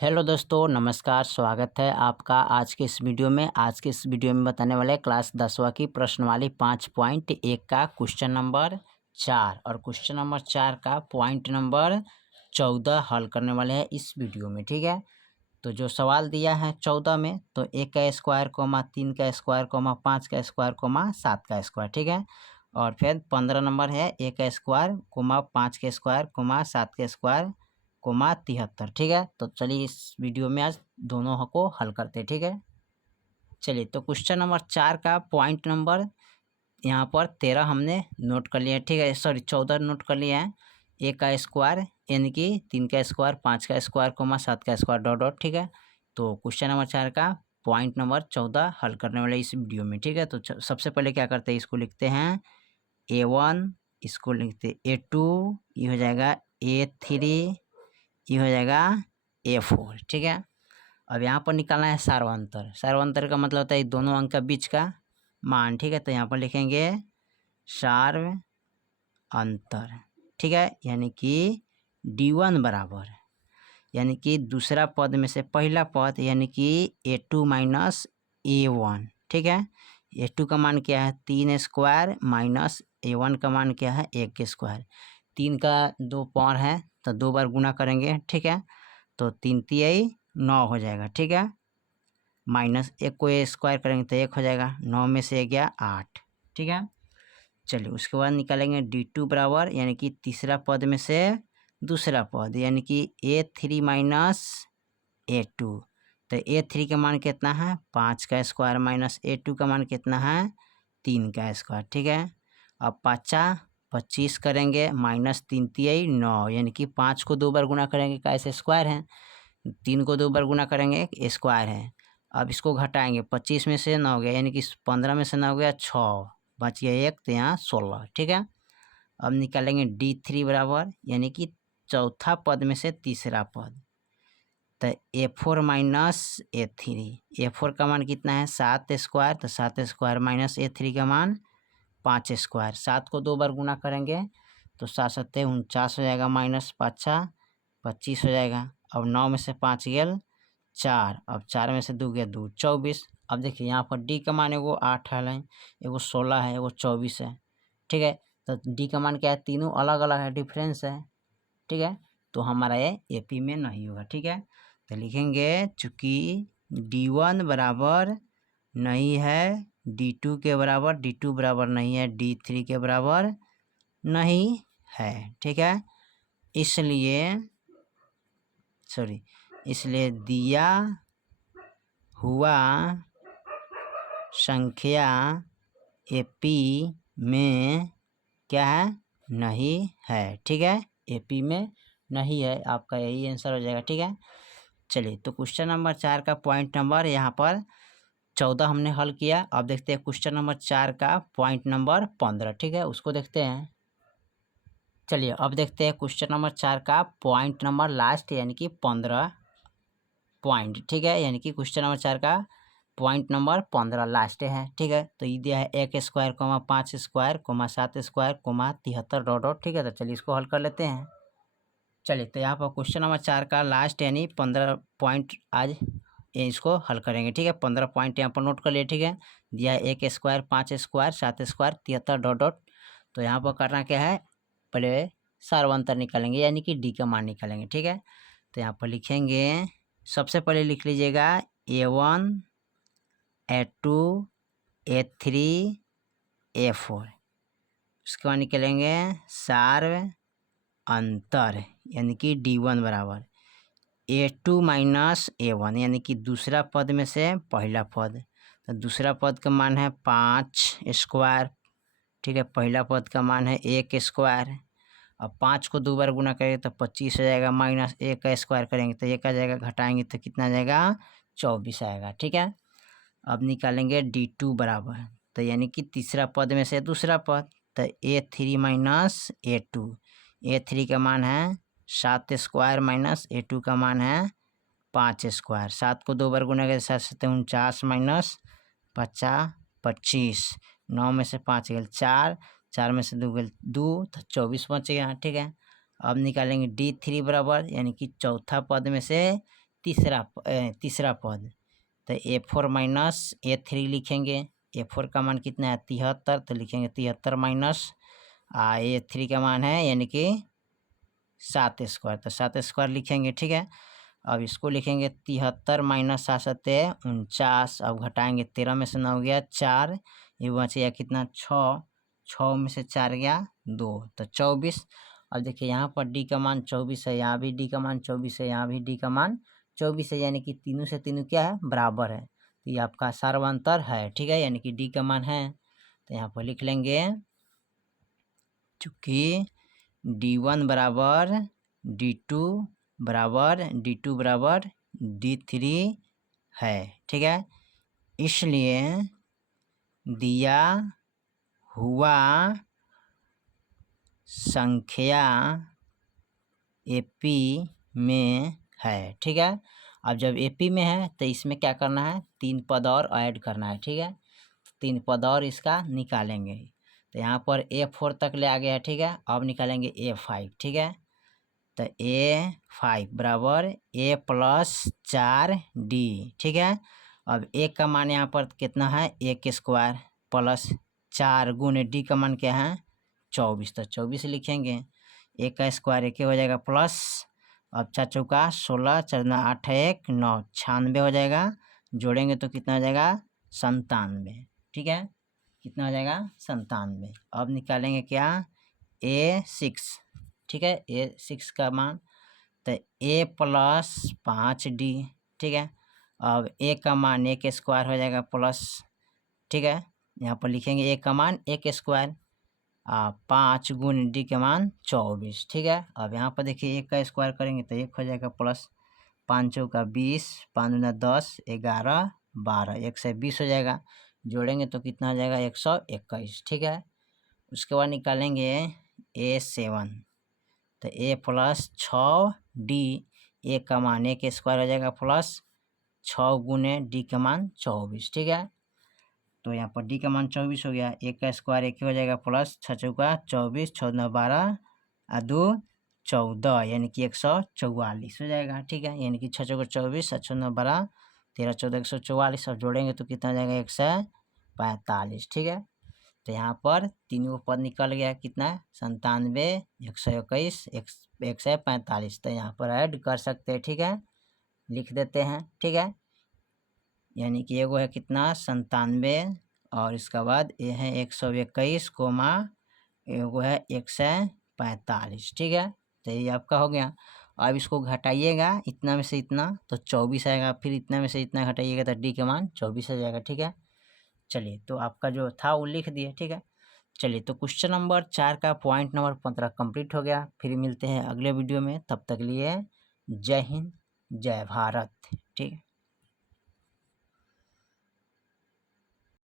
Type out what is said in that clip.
Hello दोस्तों, नमस्कार। स्वागत है आपका आज के इस वीडियो में। आज के इस वीडियो में बताने वाले क्लास 10वीं की प्रश्नवाली 5.1 का क्वेश्चन नंबर 4 और क्वेश्चन नंबर 4 का पॉइंट नंबर 14 हल करने वाले हैं इस वीडियो में। ठीक है, तो जो सवाल दिया है 14 में, तो 1 का स्क्वायर कोमा 3 का स्क्वायर कोमा 5 का स्क्वायर कोमा 7 का स्क्वायर। ठीक है, और फिर 15 नंबर है 1 का स्क्वायर कोमा 5 का स्क्वायर कोमा 7 का स्क्वायर कोमा 73। ठीक है, तो चलिए इस वीडियो में आज दोनों को हल करते हैं। ठीक है, चलिए तो क्वेश्चन नंबर 4 का पॉइंट नंबर यहाँ पर 13 हमने नोट कर लिया है। ठीक है, सॉरी 14 नोट कर लिया है। 1 का स्क्वायर यानी कि 3 का स्क्वायर 5 का स्क्वायर कोमा 7 का स्क्वायर डॉट डॉट। ठीक है, तो क्वेश्चन नंबर 4 का पॉइंट नंबर 14 हल करने वाले इस वीडियो में। ठीक है, तो सबसे पहले क्या करते हैं, इसको लिखते हैं A1, इसको लिखते A2, ये हो जाएगा A3, ये हो जाएगा A4। ठीक है, अब यहाँ पर निकालना है सार्वंतर। सार्वंतर का मतलब होता है दोनों अंक का बीच का मान। ठीक है, तो यहाँ पर लिखेंगे सार्व अंतर। ठीक है, यानी कि D1 बराबर, यानी कि दूसरा पद में से पहला पद यानी कि A2 माइनस A1। ठीक है, A2 का मान क्या है 3 स्क्वायर माइनस A1 का मान क्या है 1 स्क्वायर। 3 का 2 पावर है तो 2 बार गुना करेंगे। ठीक है, तो 3 तिहाई 9 हो जाएगा। ठीक है, माइनस 1 को स्क्वायर करेंगे तो 1 हो जाएगा, 9 में से 1 गया 8। ठीक है, चलिए उसके बाद निकालेंगे D2 बराबर, यानी कि तीसरा पद में से दूसरा पद यानी कि A3 माइनस A2। तो A3 का मान कितना है 5 का स्क्वायर माइनस A2 का मान कितना है 3 का स्क्वायर। ठीक है, अब 25 करेंगे माइनस 3 तिहाई 9, यानी कि 5 को 2 बार गुना करेंगे कैसे स्क्वायर है, 3 को 2 बार गुना करेंगे स्क्वायर है। अब इसको घटाएंगे, 25 में से 9 गया यानी कि 15 में से 9 गया 6, बच गया 1, तो यहाँ 16। ठीक है, अब निकालेंगे D3 बराबर, यानी कि चौथा पद में से तीसरा पद, तो A4 माइनस A3। A4 का मान कितना है 7 स्क्वायर, तो 7 स्क्वायर माइनस A3 का मान 5 स्क्वायर। 7 को 2 बार गुना करेंगे तो 7 7 49 हो जाएगा, माइनस 5 25 हो जाएगा। अब 9 में से 5 गेल 4, अब 4 में से 2 गया 2, 24। अब देखिए यहाँ पर D का मान एगो 8 है, एगो 16 है, एगो 24 है। ठीक है, तो D का मान क्या है, तीनों अलग अलग है, डिफरेंस है। ठीक है, तो हमारा ये AP में नहीं होगा। ठीक है, तो लिखेंगे चूँकि D1 बराबर नहीं है D2 के बराबर, D2 बराबर नहीं है D3 के बराबर नहीं है। ठीक है, इसलिए दिया हुआ संख्या AP में क्या है, नहीं है। ठीक है, AP में नहीं है, आपका यही आंसर हो जाएगा। ठीक है, चलिए तो क्वेश्चन नंबर 4 का पॉइंट नंबर यहाँ पर 14 हमने हल किया। अब देखते हैं क्वेश्चन नंबर 4 का पॉइंट नंबर 15। ठीक है, उसको देखते हैं। चलिए अब देखते हैं क्वेश्चन नंबर 4 का पॉइंट नंबर लास्ट, यानी कि 15 पॉइंट। ठीक है, यानी कि क्वेश्चन नंबर 4 का पॉइंट नंबर 15 लास्ट है। ठीक है, तो ये दिया है 1 square comma 5 square comma 7 square comma 73 dot dot. ठीक है, तो चलिए इसको हल कर लेते हैं। चलिए तो यहाँ पर क्वेश्चन नंबर 4 का लास्ट यानी 15 पॉइंट आज इसको हल करेंगे। ठीक है, 15 पॉइंट यहाँ पर नोट कर लिए। ठीक है, दिया है 1 square 5 square 7 square 73 dot dot. तो यहाँ पर करना क्या है, पहले सार्वंतर निकालेंगे यानी कि D का मान निकालेंगे। ठीक है, तो यहाँ पर लिखेंगे, सबसे पहले लिख लीजिएगा A1 A2 A3 A4। उसके बाद निकलेंगे सार्व अंतर, यानी कि D1 बराबर A2 माइनस A1, यानी कि दूसरा पद में से पहला पद। तो दूसरा पद का मान है 5 स्क्वायर। ठीक है, पहला पद का मान है 1 स्क्वायर। अब 5 को 2 बार गुना करेंगे तो 25 हो जाएगा, माइनस 1 का स्क्वायर करेंगे तो 1 आ जाएगा, घटाएंगे तो कितना आ जाएगा 24 आएगा। ठीक है, अब निकालेंगे D2 बराबर, तो यानी कि तीसरा पद में से दूसरा पद, तो A3 माइनस A2। A3 का मान है 7 स्क्वायर माइनस A2 का मान है 5 स्क्वायर। 7 को 2 बार गुना करें 7 7 49 माइनस 50 25, 9 में से 5 गए 4, 4 में से 2 गए 2, तो 24 बच गया। ठीक है, अब निकालेंगे D3 बराबर, यानी कि चौथा पद में से तीसरा पद, तो A4 माइनस A3 लिखेंगे। A4 का मान कितना है 73, तो लिखेंगे 73 माइनस A3 का मान है यानी कि 7 स्क्वायर, तो 7 स्क्वायर लिखेंगे। ठीक है, अब इसको लिखेंगे 73 माइनस 7 49। अब घटाएंगे 13 में से 9 गया 4, ये बच गया कितना 6, 6 में से 4 गया 2, तो 24। अब देखिए यहाँ पर डी का मान 24 है, यहाँ भी डी का मान 24 है, यहाँ भी डी का मान 24 है, यानी कि तीनों से तीनों क्या है बराबर है, तो ये आपका सर्वांतर है। ठीक है, यानी कि डी का मान है, तो यहाँ पर लिख लेंगे चूँकि D1 बराबर D2 बराबर D2 बराबर D3 है। ठीक है, इसलिए दिया हुआ संख्या AP में है। ठीक है, अब जब AP में है तो इसमें क्या करना है 3 पद और ऐड करना है। ठीक है, 3 पद और इसका निकालेंगे, तो यहाँ पर A4 तक ले आ गया है। ठीक है, अब निकालेंगे A5। ठीक है, तो A5 बराबर A प्लस 4D। ठीक है, अब A का मान यहाँ पर कितना है 1 स्क्वायर प्लस 4 गुने D का मान क्या है 24, तो 24 लिखेंगे। 1 का स्क्वायर 1 हो जाएगा प्लस, अब 4 चौका 16, 4 दूना 8 1 9, 96 हो जाएगा। जोड़ेंगे तो कितना हो जाएगा 97। ठीक है, कितना हो जाएगा 97। अब निकालेंगे क्या A6। ठीक है, A6 का मान, तो A प्लस 5D। ठीक है, अब A का मान 1 स्क्वायर हो जाएगा प्लस, ठीक है, यहाँ पर लिखेंगे A का मान 1 स्क्वायर 5 गुण D के मान 24। ठीक है, अब यहाँ पर देखिए 1 का स्क्वायर करेंगे तो 1 हो जाएगा प्लस 5 चौका 20, 5 दूना 10 11 12, 1 से 20 हो जाएगा। जोड़ेंगे तो कितना हो जाएगा 121। ठीक है, उसके बाद निकालेंगे A7, तो A प्लस 6D, A का मान 1 स्क्वायर हो जाएगा प्लस 6 गुने D का मान 24। ठीक है, तो यहाँ पर D का मान 24 हो गया, 1 का स्क्वायर 1 हो जाएगा प्लस 6 चौका 24, 6 दूना 12 और 2 14, यानी कि 144 हो जाएगा। ठीक है, यानी कि 6 चौका 24, 6 दूना 12, 13 14 144। अब जोड़ेंगे तो कितना हो जाएगा 145। ठीक है, तो यहाँ पर तीनों पद निकल गया कितना 97, 121, 145, तो यहाँ पर ऐड कर सकते हैं। ठीक है, लिख देते हैं। ठीक है, यानी कि एगो है कितना 97 और इसका बाद ये है 121 कोमा एगो है 145। ठीक है, तो ये आपका हो गया। अब इसको घटाइएगा इतना में से इतना तो 24 आएगा, फिर इतना में से इतना घटाइएगा तो D के मान 24 आ जाएगा। ठीक है, चलिए तो आपका जो था वो लिख दिए। ठीक है, चलिए तो क्वेश्चन नंबर 4 का पॉइंट नंबर 15 कंप्लीट हो गया। फिर मिलते हैं अगले वीडियो में, तब तक लिए जय हिंद जय भारत। ठीक है।